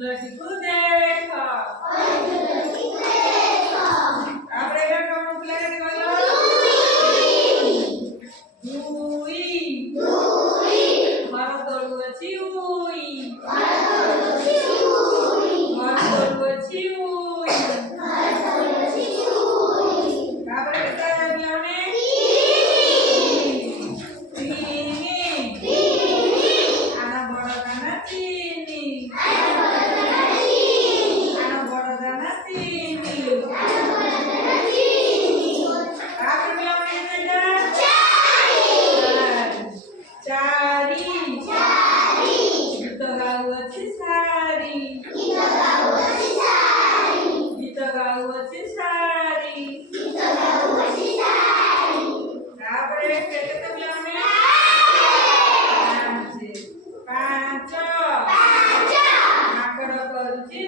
ତୁଳସୀକୁ ଦେଖ। ତାପରେ ଏଇଟା କଣ ପିଲାରେ କହିଲ? ଦୁଇ। ଘର ତଳୁ ଅଛି ଉଇ। ଘର ତଳୁ ଅଛି ଉଇ। ତାପରେ କେତେ ପିଲାମାନେ? ତିନି। ଆଣ ବଡ଼ ଦାନା ତିନି। ଆଣ ବଡ଼ ଦାନା ତିନି। ତାପରେ ପିଲାମାନେ କେତେଟା? ଚାରି। ଗୀତ ଗାଉଅଛି ସାରି। ଗୀତ ଗାଉଅଛି ସାରି। ତାପରେ କେତେ ପିଲାମାନେ? ପାଞ୍ଚ। ମାଙ୍କଡ଼ କରୁଛି